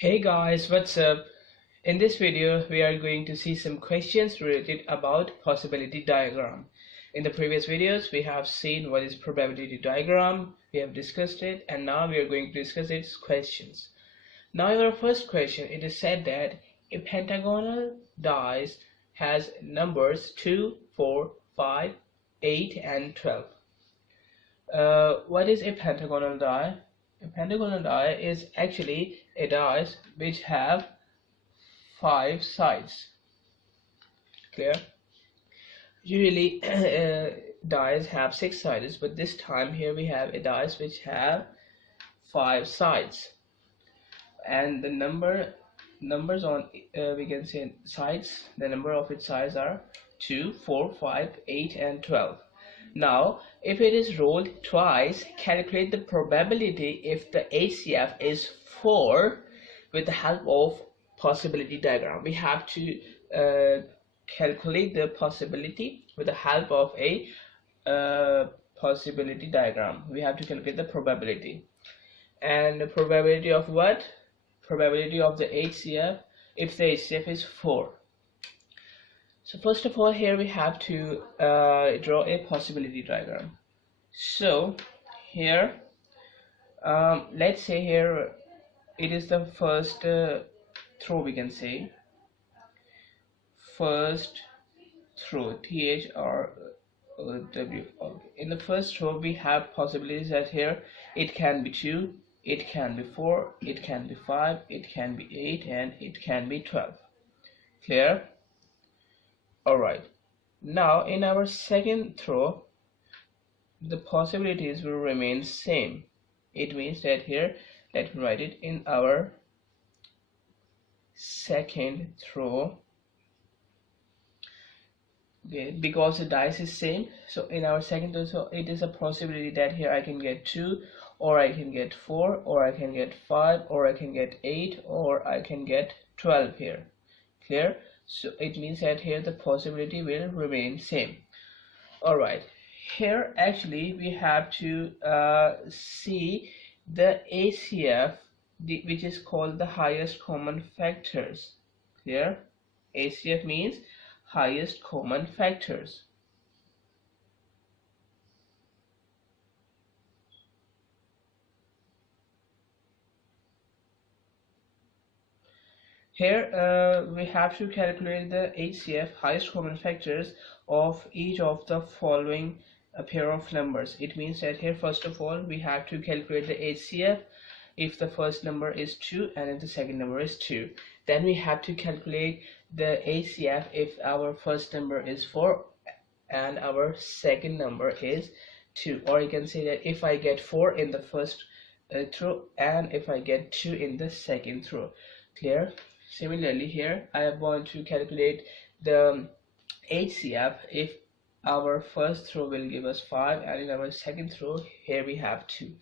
Hey guys, what's up? In this video, we are going to see some questions related about possibility diagram. In the previous videos, we have seen what is probability diagram, we have discussed it, and now we are going to discuss its questions. Now in our first question, it is said that a pentagonal dice has numbers 2, 4, 5, 8, and 12. What is a pentagonal die? A pentagonal die is actually a dice which have 5 sides. Clear? Usually dice have 6 sides, but this time here we have a dice which have 5 sides, and the numbers on we can say sides, the number of its sides are 2, 4, 5, 8, and 12. Now, if it is rolled twice, calculate the probability if the HCF is 4 with the help of possibility diagram. We have to calculate the possibility with the help of a possibility diagram. We have to calculate the probability. And the probability of what? Probability of the HCF if the HCF is 4. So first of all, here we have to draw a possibility diagram. So here, let's say here it is the first throw, we can say first throw, THRW. In the first row we have possibilities that here it can be 2, it can be 4, it can be 5, it can be 8, and it can be 12. Clear? Alright, now in our second throw the possibilities will remain same. It means that here, let me write it in our second throw. Okay, because the dice is same, so in our second throw, so it is a possibility that here I can get 2, or I can get 4, or I can get 5, or I can get 8, or I can get 12 here. Clear? So it means that here the possibility will remain same. Alright, here actually we have to see the HCF, which is called the highest common factors. Clear? HCF means highest common factors. Here we have to calculate the HCF, highest common factors, of each of the following pair of numbers. It means that here first of all we have to calculate the HCF if the first number is 2 and if the second number is 2. Then we have to calculate the HCF if our first number is 4 and our second number is 2. Or you can say that if I get 4 in the first throw and if I get 2 in the second throw. Clear? Similarly here I want to calculate the HCF if our first throw will give us 5 and in our second throw here we have 2.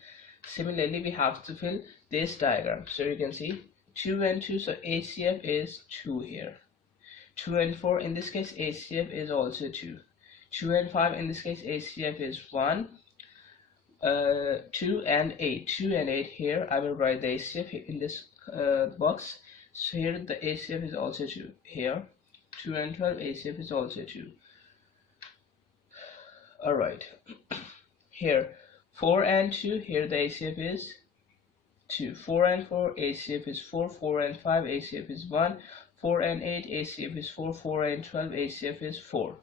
Similarly we have to fill this diagram. So you can see 2 and 2, so HCF is 2 here. 2 and 4, in this case HCF is also 2. 2 and 5, in this case HCF is 1. 2 and 8, 2 and 8, here I will write the HCF in this box. So here the HCF is also 2. Here 2 and 12, HCF is also 2. Alright, here 4 and 2, here the HCF is 2. 4 and 4, HCF is 4. 4 and 5, HCF is 1. 4 and 8, HCF is 4. 4 and 12, HCF is 4.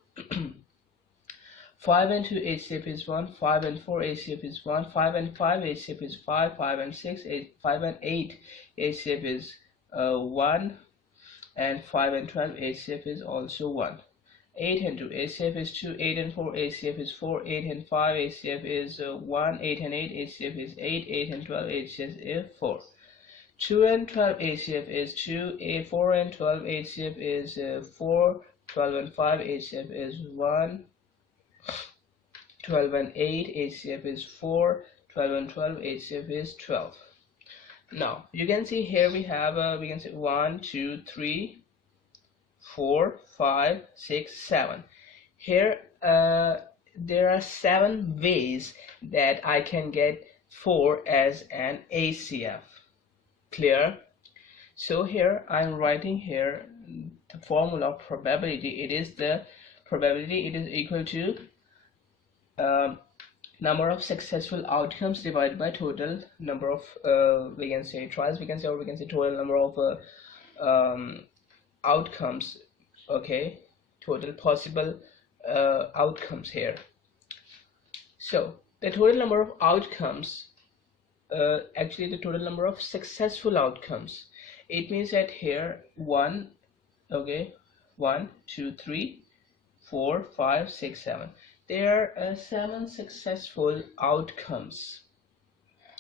5 and 2, HCF is 1. 5 and 4, HCF is 1. 5 and 5, HCF is 5. 5 and 6, 5 and 8, HCF is 1. And 5 and 12, HCF is also 1. 8 and 2, HCF is 2. 8 and 4, HCF is 4. 8 and 5, HCF is 1. 8 and 8, HCF is 8. 8 and 12, HCF is 4. 2 and 12, HCF is 2. 4 and 12, HCF is 4. 12 and 5, HCF is 1. 12 and 8, HCF is 4. 12 and 12, HCF is 12. Now you can see here we have we can say 1, 2, 3, 4, 5, 6, 7. Here there are 7 ways that I can get 4 as an HCF. Clear? So here I'm writing here the formula of probability. It is the probability, it is equal to number of successful outcomes divided by total number of we can say trials, we can say, or we can say total number of outcomes. Okay, total possible outcomes here. So the total number of outcomes, actually the total number of successful outcomes, it means that here 1, okay, 1 2 3 4 5 6 7, there are 7 successful outcomes.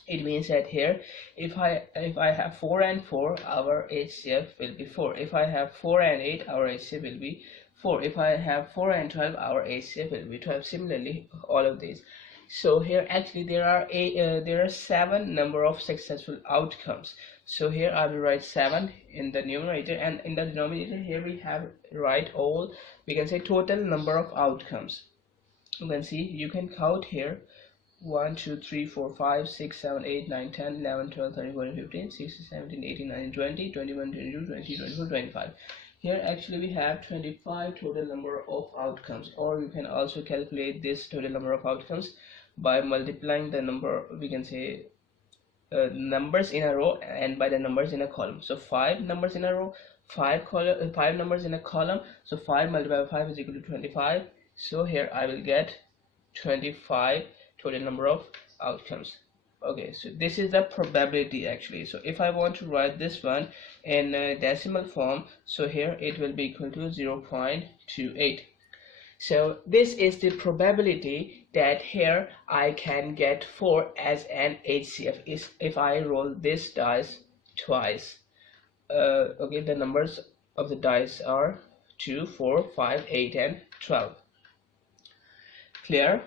It means that here if I have 4 and 4, our HCF will be 4. If I have 4 and 8, our HCF will be 4. If I have 4 and 12, our HCF will be 12. Similarly, all of these. So here actually there are 7 number of successful outcomes. So here I will write 7 in the numerator, and in the denominator here we have write all, we can say, total number of outcomes. You can see, you can count here 1 2 3 4 5 6 7 8 9 10 11 12 13 14 15 16 17 18 19 20 21 22 23 24 25. Here actually we have 25 total number of outcomes, or you can also calculate this total number of outcomes by multiplying the number, we can say, numbers in a row and by the numbers in a column. So 5 numbers in a row, 5 numbers in a column, so 5 multiplied by 5 is equal to 25. So here I will get 25 total number of outcomes. Okay, so this is the probability actually. So if I want to write this one in decimal form, so here it will be equal to 0.28. So this is the probability that here I can get 4 as an HCF is if I roll this dice twice. Okay, the numbers of the dice are 2 4 5 8 and 12. Clear?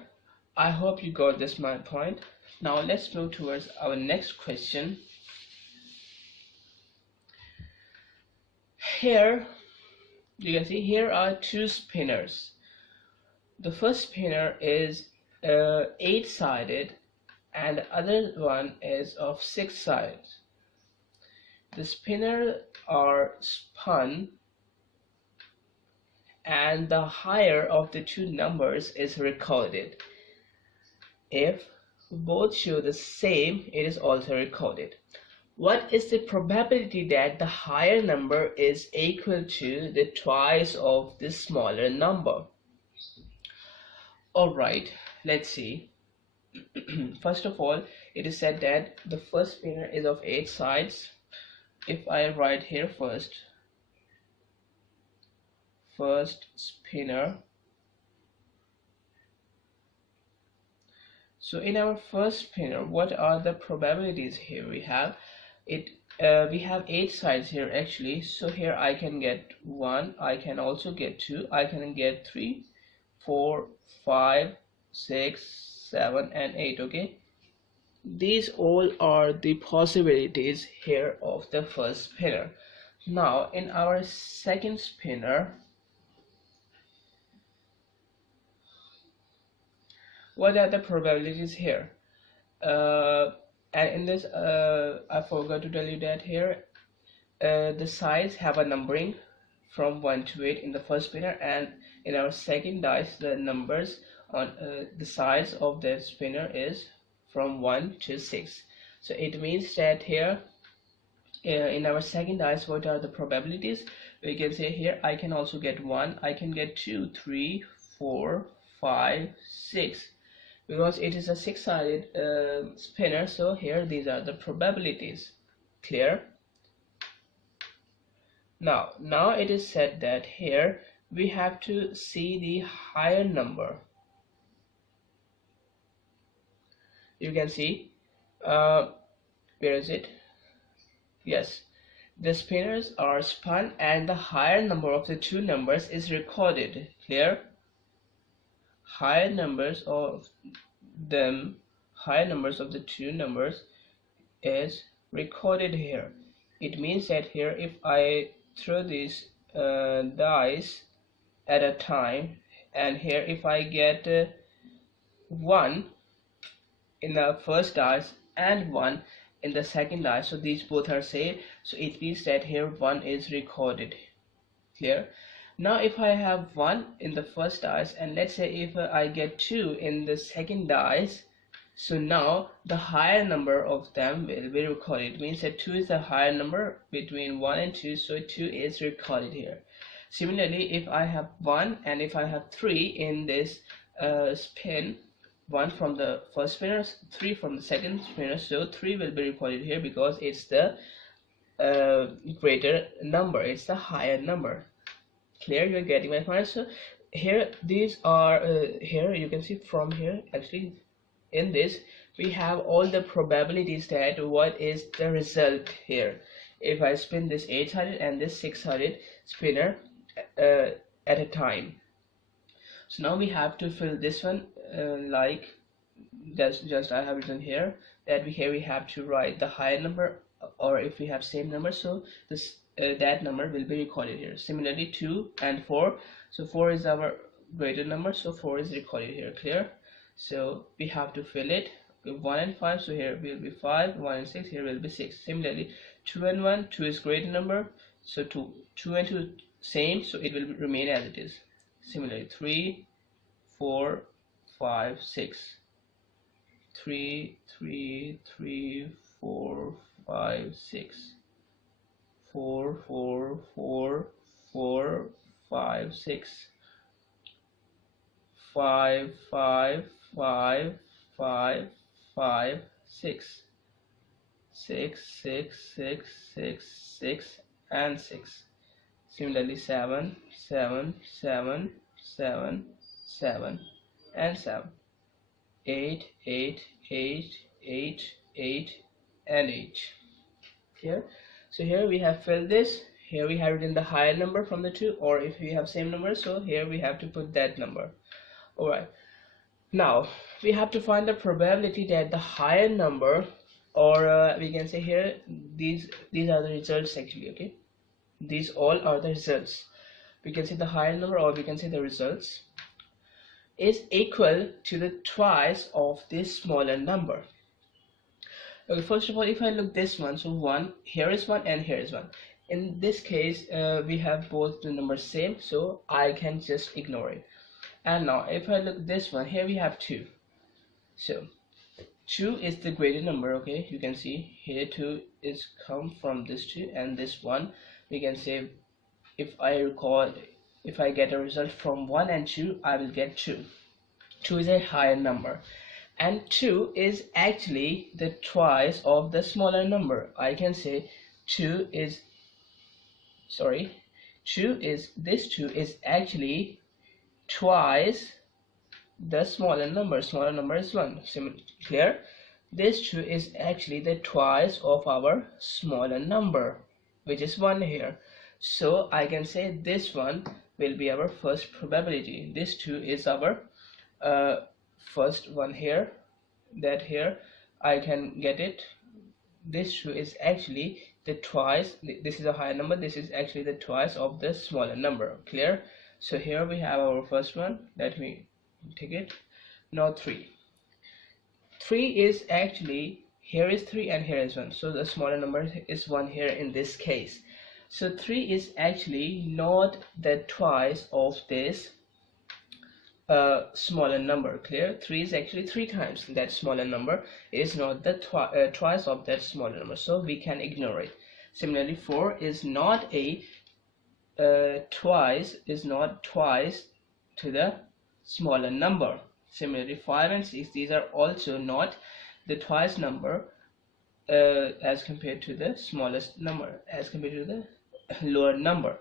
I hope you got this my point. Now let's move towards our next question. Here you can see here are 2 spinners. The first spinner is 8-sided and the other one is of 6 sides. The spinners are spun and the higher of the 2 numbers is recorded. If both show the same, it is also recorded. What is the probability that the higher number is equal to the twice of the smaller number? Alright, let's see. First of all, it is said that the first spinner is of 8 sides. If I write here first spinner, so in our first spinner, what are the probabilities here? We have 8 sides here actually. So here I can get 1, I can also get 2, I can get 3, 4, 5, 6, 7 and 8. Okay, these all are the possibilities here of the first spinner. Now in our second spinner, what are the probabilities here? And in this I forgot to tell you that here the sides have a numbering from 1 to 8 in the first spinner, and in our second dice the numbers on the sides of the spinner is from 1 to 6. So it means that here in our second dice, what are the probabilities? We can say here I can also get 1, I can get 2, 3, 4, 5, 6, because it is a 6-sided spinner. So here these are the probabilities. Clear? Now it is said that here we have to see the higher number. You can see where is it? Yes, the spinners are spun and the higher number of the 2 numbers is recorded. Clear? Higher numbers of the 2 numbers is recorded here. It means that here if I throw these dice at a time, and here if I get 1 in the first dice and 1 in the second die, so these both are same, so it means that here 1 is recorded. Clear? Now if I have 1 in the first dice, and let's say if I get 2 in the second dice, so now the higher number of them will be recorded. It means that 2 is the higher number between 1 and 2, so 2 is recorded here. Similarly, if I have 1 and if I have 3 in this spin, 1 from the first spinner, 3 from the second spinner, so 3 will be recorded here because it's the greater number, it's the higher number. Clear? You're getting my point? So here these are here you can see from here, actually in this we have all the probabilities that what is the result here. If I spin this 800 and this 600 spinner at a time, so now we have to fill this one like just I have written here that here we have to write the higher number, or if we have same number, so this that number will be recorded here. Similarly 2 and 4, so 4 is our greater number, so 4 is recorded here. Clear? So we have to fill it. 1 and 5, so here will be 5, 1 and 6, here will be 6. Similarly 2 and 1, 2 is greater number, so 2 and 2 same, so it will remain as it is. Similarly 3, 4, 5, 6, 3, 3, 3, 4, 5, 6, 4, 4, 4, 4, 5, 6, 5, 5, 5, 5, 5, 6, 6, 6, 6, 6, 6, and 6. Similarly 7, 7, 7, 7, 7, and 7. 8, 8, 8, 8, 8, and 8. Here, so here we have filled this. Here we have written the higher number from the two, or if we have same number, so here we have to put that number. Alright, now we have to find the probability that the higher number, or we can say here these are the results actually. Okay, these all are the results. We can say the higher number, or we can say the results, is equal to the twice of this smaller number. Okay, first of all, if I look this one, so 1, here is 1 and here is 1. In this case we have both the numbers same, so I can just ignore it. And now if I look this one, here we have 2, so 2 is the greater number. Okay, you can see here 2 is come from this 2, and this 1, we can say if I get a result from 1 and 2, I will get 2. 2 is a higher number, and 2 is actually the twice of the smaller number. I can say 2 is this 2 is actually twice the smaller number. Smaller number is 1. Clear? This 2 is actually the twice of our smaller number, which is 1 here. So I can say this one will be our first probability. This 2 is our first one here, that here I can get it. This 2 is actually the twice, this is a higher number, this is actually the twice of the smaller number. Clear? So here we have our first one. Let me take it. Now 3 is actually, here is 3 and here is 1, so the smaller number is 1 here in this case. So 3 is actually not the twice of this smaller number. Clear? 3 is actually 3 times that smaller number, is not the twice of that smaller number, so we can ignore it. Similarly 4 is not a twice to the smaller number. Similarly 5 and 6, these are also not the twice number as compared to the smallest number, as compared to the lower number.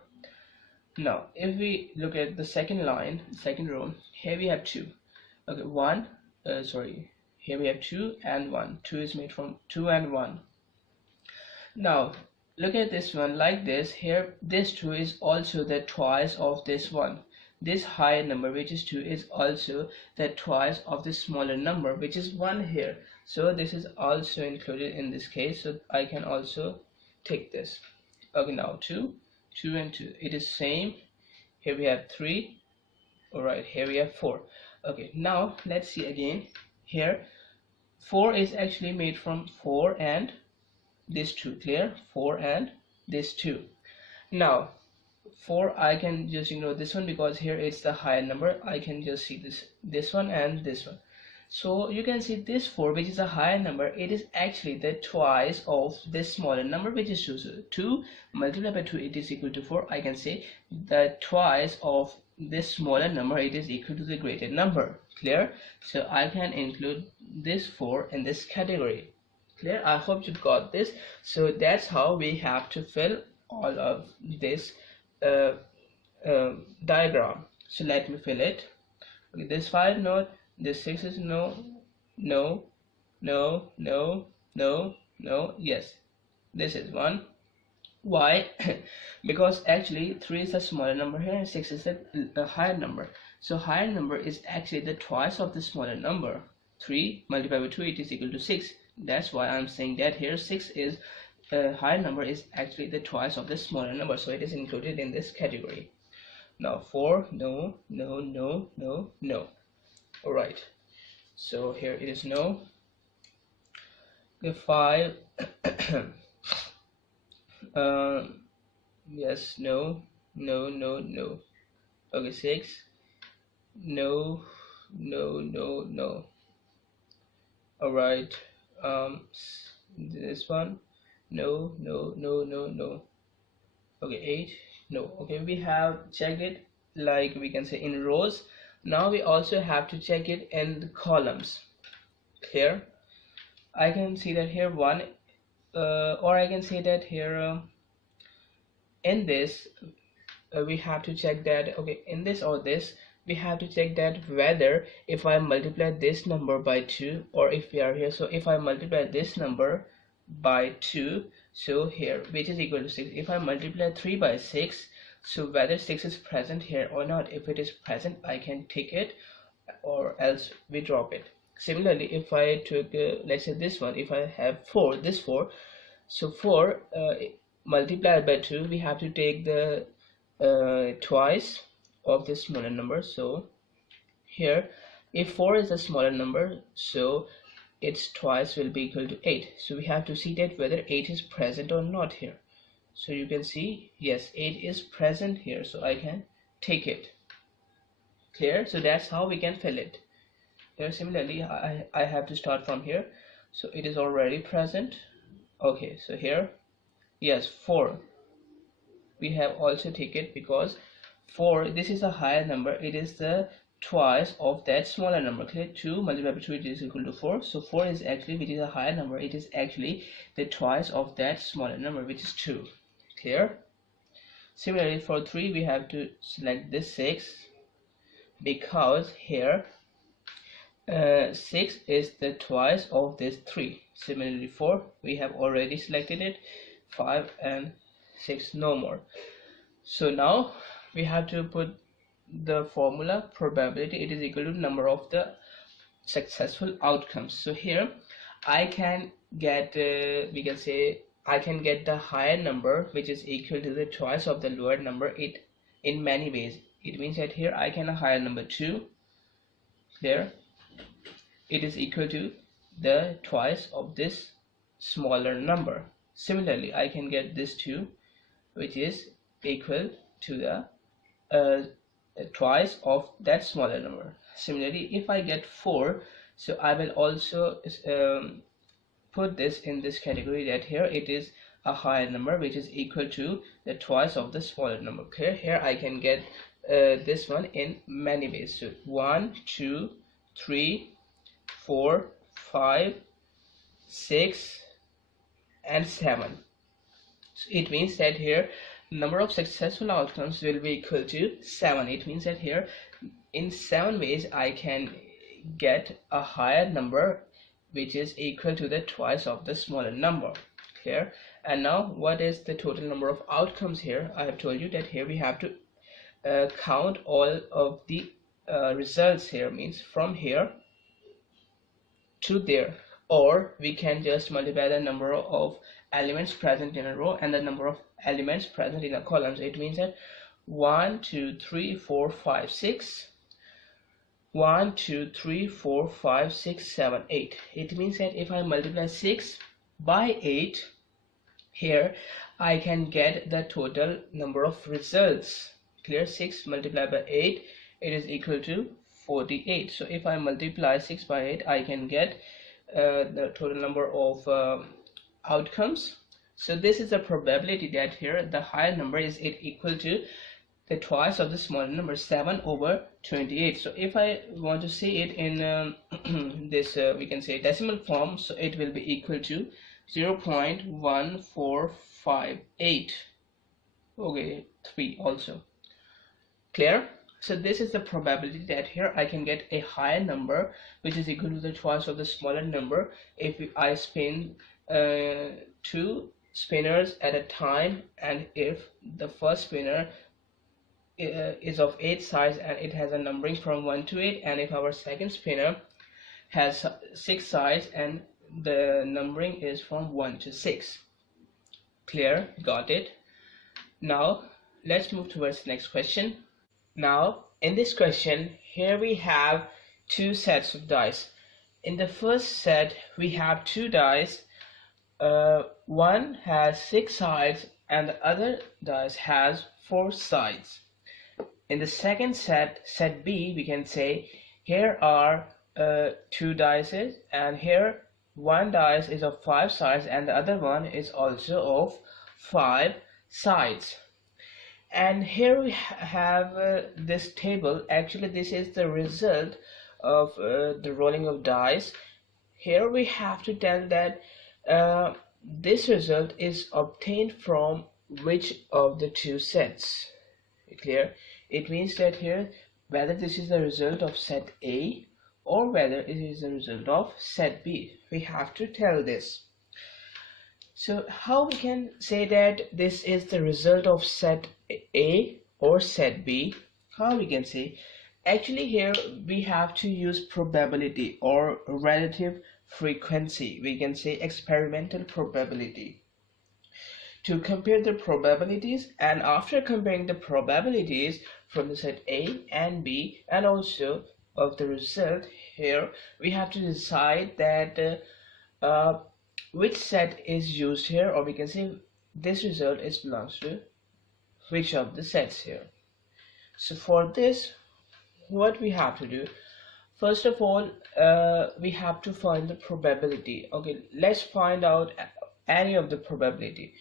Now if we look at the second line, second row, here we have 2. Okay, here we have 2 and 1. 2 is made from 2 and 1. Now look at this one like this. Here this 2 is also the twice of this 1. This higher number, which is 2, is also the twice of the smaller number, which is 1 here. So this is also included in this case, so I can also take this. Okay, now 2 and 2, it is same. Here we have 3. Alright, here we have 4. Okay, now let's see again. Here 4 is actually made from 4 and these two. Clear? 4 and this 2. Now 4, I can just ignore this one because here it's the higher number. I can just see this one and this one. So you can see this 4, which is a higher number, it is actually the twice of this smaller number, which is 2. So 2 multiplied by 2, it is equal to 4. I can say the twice of this smaller number, it is equal to the greater number. Clear? So I can include this 4 in this category. Clear? I hope you got this. So that's how we have to fill all of this diagram. So let me fill it. Okay, this 5 no, this 6 is no, no, no, no, no, no, yes. This is 1. Why? Because actually 3 is a smaller number here and 6 is a higher number. So higher number is actually the twice of the smaller number. 3 multiplied by 2, it is equal to 6. That's why I'm saying that here 6 is higher number is actually the twice of the smaller number, so it is included in this category. Now 4, no, no, no, no, no. Alright, so here it is no. The 5 yes, no, no, no, no. Okay, 6, no, no, no, no. Alright, this one, no, no, no, no, no. Okay, 8, no. Okay, we have checked it, like we can say, in rows. Now we also have to check it in the columns. Here I can see that here 1, or I can say that here in this we have to check that, okay, in this or this we have to check that whether if I multiply this number by 2, or if we are here, so if I multiply this number by 2, so here, which is equal to 6. If I multiply 3 by 6, so whether 6 is present here or not. If it is present, I can take it, or else we drop it. Similarly, if I took let's say this one, if I have 4, this 4, so 4 multiplied by 2, we have to take the twice of this smaller number. So here, if 4 is a smaller number, so its twice will be equal to 8. So we have to see that whether 8 is present or not here. So you can see, yes, 8 is present here, so I can take it. Clear? So that's how we can fill it. Here similarly, I have to start from here. So it is already present. Okay, so here, yes, 4. We have also taken it because 4, this is a higher number. It is the twice of that smaller number. Okay, 2 multiplied by 2, it is equal to 4. So 4 is actually, which is a higher number, it is actually the twice of that smaller number, which is 2. Clear? Similarly, for 3 we have to select this 6, because here 6 is the twice of this 3. Similarly, 4 we have already selected it. 5 and 6 no more. So now we have to put the formula probability. It is equal to number of the successful outcomes. So here I can get we can say I can get the higher number, which is equal to the twice of the lower number, it in many ways. It means that here I can higher number 2, there it is equal to the twice of this smaller number. Similarly, I can get this 2, which is equal to the twice of that smaller number. Similarly, if I get 4, so I will also put this in this category, that here it is a higher number, which is equal to the twice of the smaller number. Okay, here I can get this one in many ways. So 1, 2, 3, 4, 5, 6 and 7. So it means that here number of successful outcomes will be equal to 7. It means that here in 7 ways I can get a higher number, which is equal to the twice of the smaller number. Clear? And now what is the total number of outcomes here? I have told you that here we have to count all of the results here, means from here to there, or we can just multiply the number of elements present in a row and the number of elements present in a column. So it means that 1, 2, 3, 4, 5, 6, 1, 2, 3, 4, 5, 6, 7, 8. It means that if I multiply 6 by 8, Here I can get the total number of results. Clear? 6 multiplied by 8, it is equal to 48. So if I multiply 6 by 8, I can get the total number of outcomes. So this is the probability that here the higher number is equal to the twice of the smaller number, 7 over 28. So if I want to see it in this we can say decimal form, so it will be equal to 0.1458. okay, 3 also. Clear? So this is the probability that here I can get a higher number which is equal to the twice of the smaller number if I spin 2 spinners at a time, and if the first spinner is of 8 sides and it has a numbering from 1 to 8, and if our second spinner has 6 sides and the numbering is from 1 to 6. Clear? Got it? Now let's move towards the next question. Now in this question, here we have 2 sets of dice. In the first set we have 2 dice. One has 6 sides and the other dice has 4 sides. In the second set, set B, we can say here are 2 dice, and here one dice is of 5 sides and the other one is also of 5 sides. And here we have this table. Actually this is the result of the rolling of dice. Here we have to tell that this result is obtained from which of the 2 sets. Clear? It means that here whether this is the result of set A or whether it is the result of set B, we have to tell this. So how we can say that this is the result of set A or set B? How we can say? Actually here we have to use probability or relative frequency. We can say experimental probability to compare the probabilities, and after comparing the probabilities from the set A and B and also of the result, here we have to decide that which set is used here, or we can say this result is belongs to which of the sets here. So for this, what we have to do, first of all, we have to find the probability. Okay, let's find out any of the probability.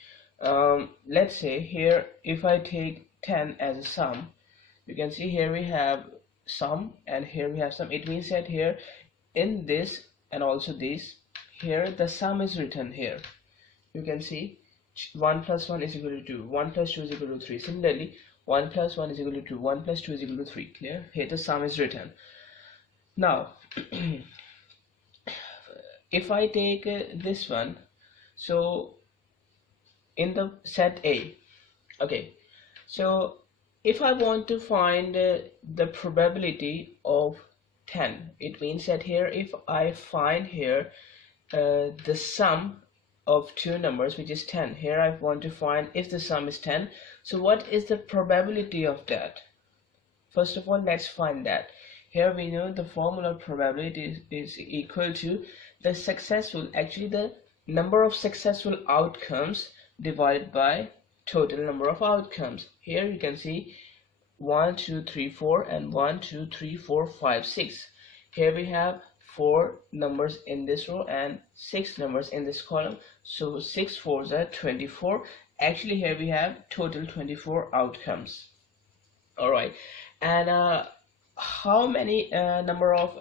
Let's say here if I take 10 as a sum, you can see here we have sum and here we have sum. It means that here in this and also this, here the sum is written here. You can see 1 plus 1 is equal to 2, 1 plus 2 is equal to 3. Similarly 1 plus 1 is equal to 2, 1 plus 2 is equal to 3. Clear? Here the sum is written. Now if I take this one, so in the set A, okay, so if I want to find the probability of 10, it means that here if I find here the sum of 2 numbers which is 10, here I want to find if the sum is 10, so what is the probability of that? First of all, let's find that. Here we know the formula of probability is equal to the successful, actually the number of successful outcomes divided by total number of outcomes. Here you can see 1 2 3 4 and 1 2 3 4 5 6. Here we have 4 numbers in this row and 6 numbers in this column, so 6 4s are 24. Actually here we have total 24 outcomes. Alright, and how many number of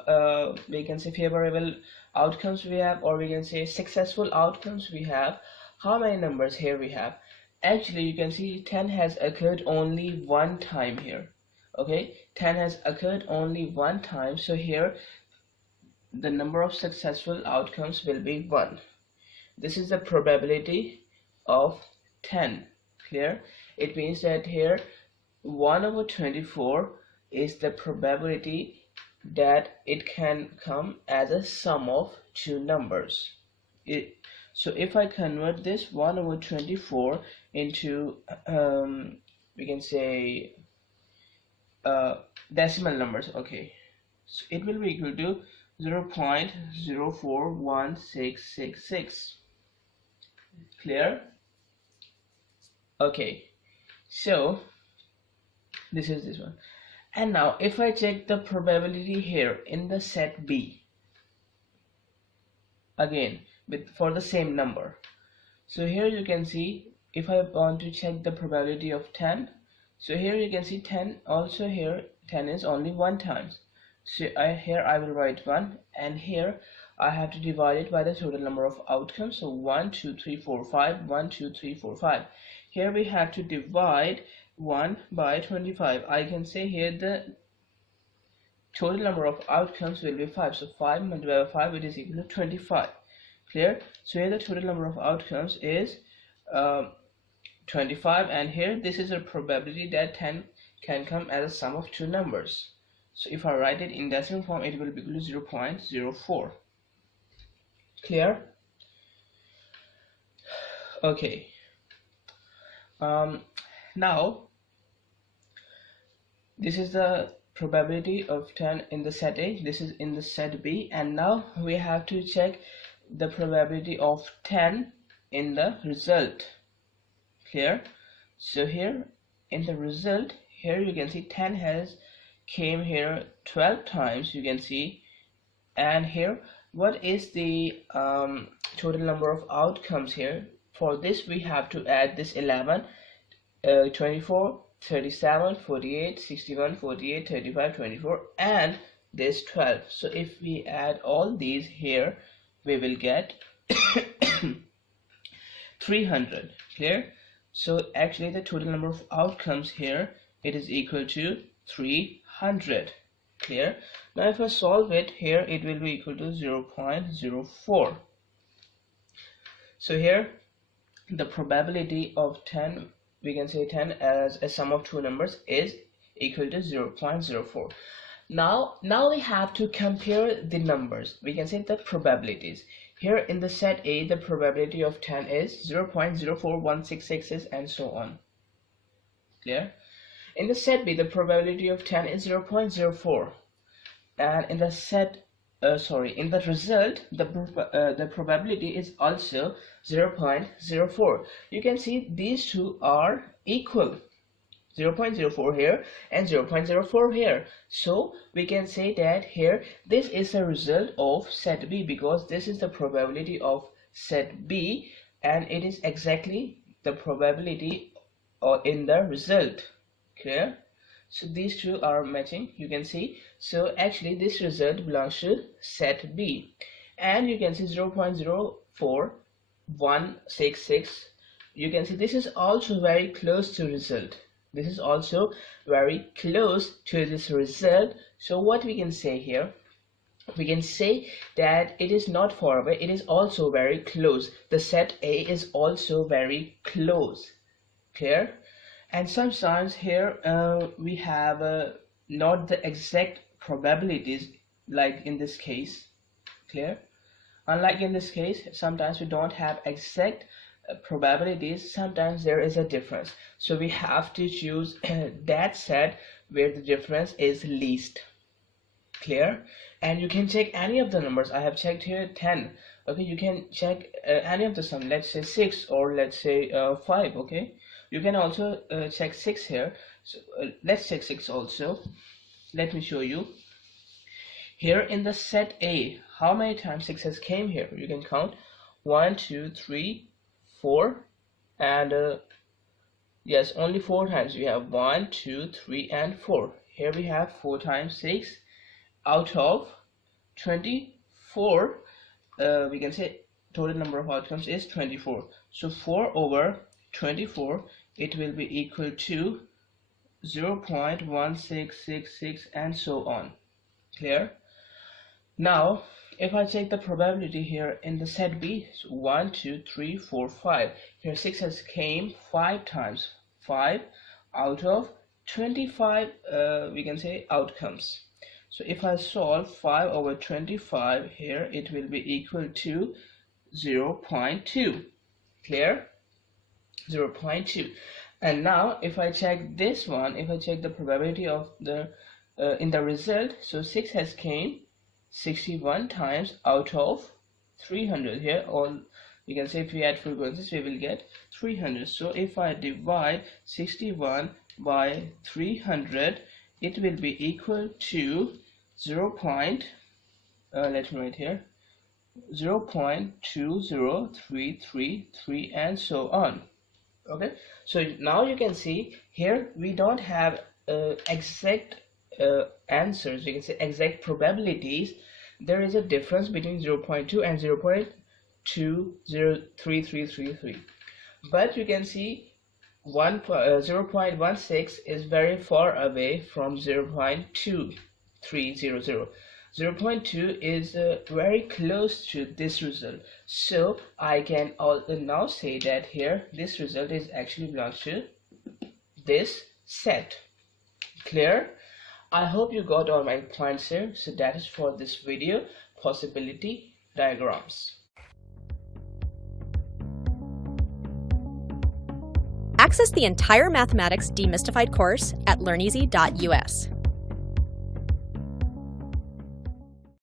we can say favorable outcomes we have, or we can say successful outcomes we have? How many numbers here we have? Actually you can see 10 has occurred only one time here. Okay, 10 has occurred only one time, so here the number of successful outcomes will be 1. This is the probability of 10. Clear? It means that here 1 over 24 is the probability that it can come as a sum of 2 numbers. So if I convert this 1 over 24 into we can say decimal numbers, okay, so it will be equal to 0.041666. Clear? Okay, so this is this one. And now if I check the probability here in the set B again for the same number, so here you can see if I want to check the probability of 10, so here you can see 10, also here 10 is only 1 times, so here I will write 1, and here I have to divide it by the total number of outcomes, so 1 2 3 4 5, 1 2 3 4 5. Here we have to divide 1 by 25. I can say here the total number of outcomes will be 5, so 5 multiplied by 5, it is equal to 25. Clear? So here the total number of outcomes is 25, and here this is a probability that 10 can come as a sum of two numbers. So if I write it in decimal form, it will be equal to 0.04. Clear? Okay. Now this is the probability of 10 in the set A, this is in the set B, and now we have to check the probability of 10 in the result. Clear? So here in the result, here you can see 10 has came here 12 times, you can see, and here what is the total number of outcomes here? For this we have to add this 11, 24, 37, 48, 61, 48, 35, 24, and this 12. So if we add all these here, we will get 300. Clear? So actually the total number of outcomes here, it is equal to 300. Clear? Now if I solve it here, it will be equal to 0.04. So here the probability of 10, we can say 10 as a sum of two numbers, is equal to 0.04. Now we have to compare the numbers. We can say the probabilities. Here in the set A, the probability of 10 is 0.04166, and so on. Clear? In the set B, the probability of 10 is 0.04, and in the in the result, the probability is also 0.04. You can see these two are equal, 0.04 here and 0.04 here. So we can say that here this is a result of set B, because this is the probability of set B, and it is exactly the probability in the result. Clear? So these two are matching, you can see. So actually this result belongs to set B, and you can see 0.04166. You can see this is also very close to result. This is also very close to this result. So what we can say here, we can say that it is not far away, it is also very close. The set A is also very close. Clear? And sometimes here we have not the exact probabilities, like in this case. Clear? Unlike in this case, sometimes we don't have exact probabilities, sometimes there is a difference. So we have to choose that set where the difference is least. Clear? And you can check any of the numbers. I have checked here 10. Okay, you can check any of the sum, let's say 6, or let's say 5. Okay, you can also check 6 here. So let's check 6 also. Let me show you. Here in the set A, how many times 6 has came here? You can count 1 2 3 4, and yes, only 4 times. We have 1 2 3 and 4. Here we have 4 times 6 out of 24. We can say total number of outcomes is 24. So 4 over 24, it will be equal to 0.1666, and so on. Clear? Now if I check the probability here in the set B, so 1 2 3 4 5, here 6 has came 5 times. 5 out of 25, we can say outcomes. So if I solve 5 over 25 here, it will be equal to 0.2. Clear? 0.2. And now if I check this one, if I check the probability of the in the result, so 6 has came 61 times out of 300. Here all You can say if we add frequencies, we will get 300. So if I divide 61 by 300, it will be equal to 0. Let me write here 0.20333 and so on. Okay, so now you can see here we don't have exact answers. We can say exact probabilities. There is a difference between 0.2 and 0.203333, but you can see 0.16 is very far away from 0.2300. 0.2 is very close to this result, so I can now say that here this result is actually belongs to this set. Clear? I hope you got all my points here. So that is for this video, possibility diagrams. Access the entire Mathematics Demystified course at learneasy.us.